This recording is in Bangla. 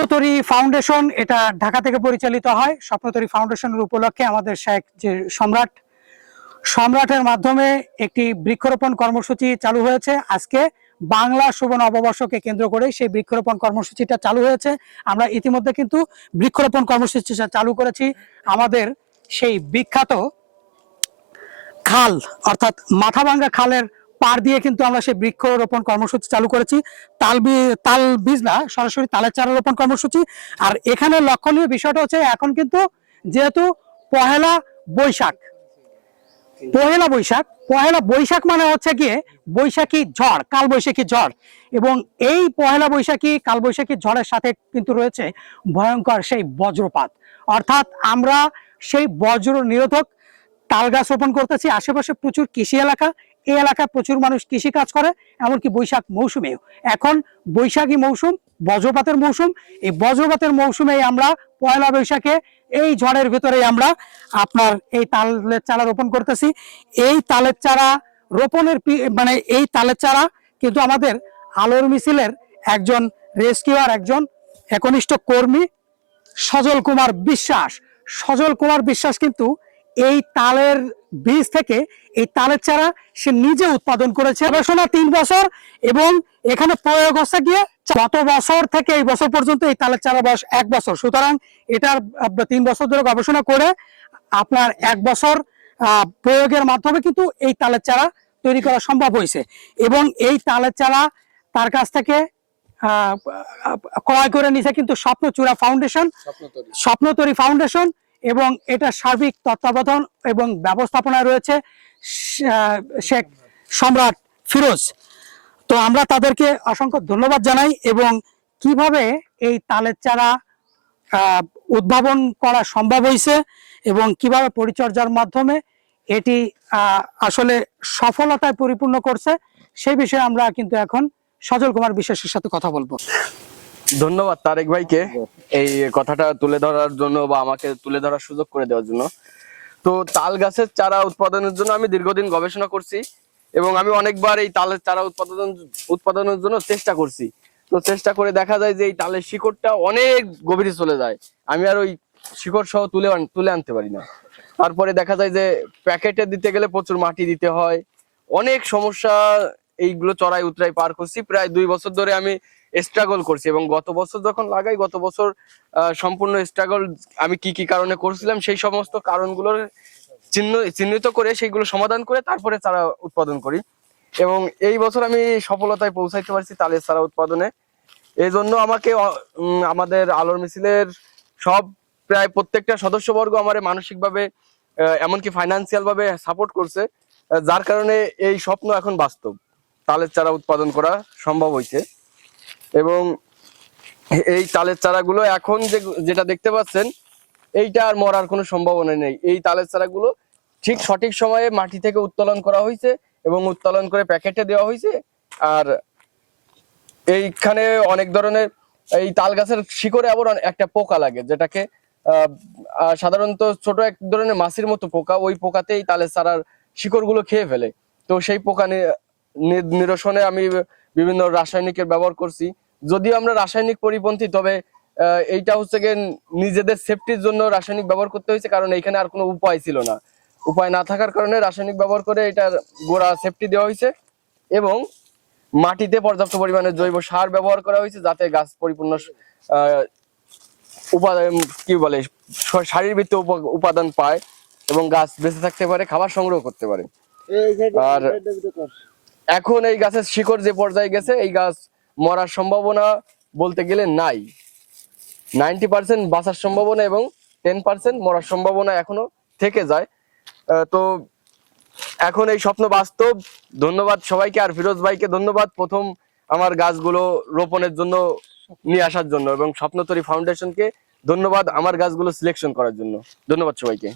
স্বপ্নতরী ফাউন্ডেশন, এটা ঢাকা থেকে পরিচালিত হয়। স্বপ্নতরী ফাউন্ডেশনের উপলক্ষে আমাদের শেখ যে সম্রাটের মাধ্যমে একটি বৃক্ষরোপণ কর্মসূচি চালু হয়েছে। আজকে বাংলা শুভ নববর্ষকে কেন্দ্র করে সেই বৃক্ষরোপণ কর্মসূচিটা চালু হয়েছে। আমরা ইতিমধ্যে কিন্তু বৃক্ষরোপণ কর্মসূচি চালু করেছি আমাদের সেই বিখ্যাত খাল, অর্থাৎ মাথাভাঙ্গা খালের পার দিয়ে কিন্তু আমরা সেই বৃক্ষরোপণ কর্মসূচি চালু করেছি। তাল বীজ না, সরাসরি তালের চারা রোপণ কর্মসূচি। আর এখানে লক্ষণীয় বিষয়টা হচ্ছে এখন কিন্তু যেহেতু পহেলা বৈশাখ, পহেলা বৈশাখ মানে হচ্ছে গিয়ে বৈশাখী ঝড়, কালবৈশাখী ঝড়, এবং এই পহেলা বৈশাখী কালবৈশাখী ঝড়ের সাথে কিন্তু রয়েছে ভয়ঙ্কর সেই বজ্রপাত। অর্থাৎ আমরা সেই বজ্র নিরোধক তাল গাছ রোপণ করতেছি। আশেপাশে প্রচুর কৃষি এলাকা, এই এলাকায় প্রচুর মানুষ কৃষি কাজ করে, এমনকি বৈশাখ মৌসুমেও। এখন বৈশাখী মৌসুম, বজ্রপাতের মৌসুম। এই বজ্রপাতের মৌসুমে আমরা পয়লা বৈশাখে এই ঝড়ের ভিতরে আমরা আপনার এই তালের চারা রোপণ করতেছি। এই তালের চারা রোপণের মানে এই তালের চারা কিন্তু আমাদের আলোর মিছিলের একজন রেস্কিউয়ার, একজন একনিষ্ঠ কর্মী সজল কুমার বিশ্বাস কিন্তু এই তালের বীজ থেকে এই তালের চারা সে নিজে উৎপাদন করেছে। গবেষণা 3 বছর, এবং এখানে প্রয়োগ হচ্ছে গিয়ে গত বছর থেকে এই বছর পর্যন্ত এই তালের চারা বয়স 1 বছর। সুতরাং এটার 3 বছর ধরে গবেষণা করে আপনার 1 বছর প্রয়োগের মাধ্যমে কিন্তু এই তালের চারা তৈরি করা সম্ভব হয়েছে। এবং এই তালের চারা তার কাছ থেকে ক্রয় করে নিছে কিন্তু স্বপ্নতরী ফাউন্ডেশন, এবং এটা সার্বিক তত্ত্বাবধান এবং ব্যবস্থাপনায় রয়েছে শেখ সম্রাট ফিরোজ। তো আমরা তাদেরকে অসংখ্য ধন্যবাদ জানাই। এবং কিভাবে এই তালের চারা উদ্ভাবন করা সম্ভব হয়েছে এবং কিভাবে পরিচর্যার মাধ্যমে এটি আসলে সফলতায় পরিপূর্ণ করছে, সেই বিষয়ে আমরা কিন্তু এখন সজল কুমার বিশ্বাসের সাথে কথা বলবো। ধন্যবাদ তারেক ভাইকে এই কথাটা তুলে ধরার জন্য বা আমাকে তুলে ধরার সুযোগ করে দেওয়ার জন্য। তো তাল গাছের চারা উৎপাদনের জন্য আমি দীর্ঘদিন গবেষণা করছি, এবং আমি অনেকবার এই তালের চারা উৎপাদনের জন্য চেষ্টা করছি। তো চেষ্টা করে দেখা যায় যে এই তালের শিকড়টা অনেক গভীরে চলে যায়, আমি আর ওই শিকড় সহ তুলে আনতে পারি না। তারপরে দেখা যায় যে প্যাকেটে দিতে গেলে প্রচুর মাটি দিতে হয়, অনেক সমস্যা। এইগুলো চড়াই উতরাই পার করছি, প্রায় 2 বছর ধরে আমি স্ট্রাগল করছি। এবং গত বছর যখন লাগাই, গত বছর সম্পূর্ণ স্ট্রাগল আমি কি কি কারণে করছিলাম সেই সমস্ত কারণগুলোর চিহ্নিত করে সেইগুলো সমাধান করে তারপরে চারা উৎপাদন করি। এবং এই বছর আমি সফলতায় পৌঁছাইতে পারছি তালের চারা উৎপাদনে। এই জন্য আমাকে আমাদের আলোর মিছিলের সব প্রায় প্রত্যেকটা সদস্যবর্গ আমার মানসিকভাবে এমনকি ফাইন্যান্সিয়াল ভাবে সাপোর্ট করছে, যার কারণে এই স্বপ্ন এখন বাস্তব, তালের চারা উৎপাদন করা সম্ভব হয়েছে। এবং এই তালের চারাগুলো এখন যেটা দেখতে পাচ্ছেন, এইটা আর মরার কোনো সম্ভাবনা নেই। এই তালের চারাগুলো ঠিক সঠিক সময়ে মাটি থেকে উত্তোলন করা হয়েছে এবং উত্তোলন করে প্যাকেটে দেওয়া হয়েছে। আর এইখানে অনেক ধরনের এই তাল গাছের শিকড়ে আবার একটা পোকা লাগে, যেটাকে সাধারণত ছোট এক ধরনের মাছির মতো পোকা, ওই পোকাতে এই তালের চারার শিকড়গুলো খেয়ে ফেলে। তো সেই পোকা নিরসনে আমি বিভিন্ন রাসায়নিকের ব্যবহার করছি। যদিও আমরা রাসায়নিক পরিপন্থী, তবে এইটা হচ্ছে গিয়ে নিজেদের সেফটির জন্য রাসায়নিক ব্যবহার করতে হয়েছে, কারণ এইখানে আর কোনো উপায় ছিল না। উপায় না থাকার কারণে রাসায়নিক ব্যবহার করে এটার গোড়া সেফটি দেওয়া হয়েছে। এবং মাটিতে পর্যাপ্ত পরিমাণে জৈব সার ব্যবহার করা হয়েছে, যাতে গাছ পরিপূর্ণ উপাদান কি বলে শারীরবৃত্ত উপাদান পায় এবং গাছ বেঁচে থাকতে পারে, খাবার সংগ্রহ করতে পারে। আর এখন এই গাছের শিকড় যে পর্যায়ে গেছে, এই গাছ মরার সম্ভাবনা বলতে গেলে নাই। 90% বাঁচার সম্ভাবনা এবং 10% মরার সম্ভাবনা এখনো থেকে যায়। তো এখন এই স্বপ্ন বাস্তব। ধন্যবাদ সবাইকে, আর ফিরোজ ভাইকে ধন্যবাদ প্রথম আমার গাছগুলো রোপণের জন্য নিয়ে আসার জন্য, এবং স্বপ্নতরী ফাউন্ডেশনকে ধন্যবাদ আমার গাছগুলো সিলেকশন করার জন্য। ধন্যবাদ সবাইকে।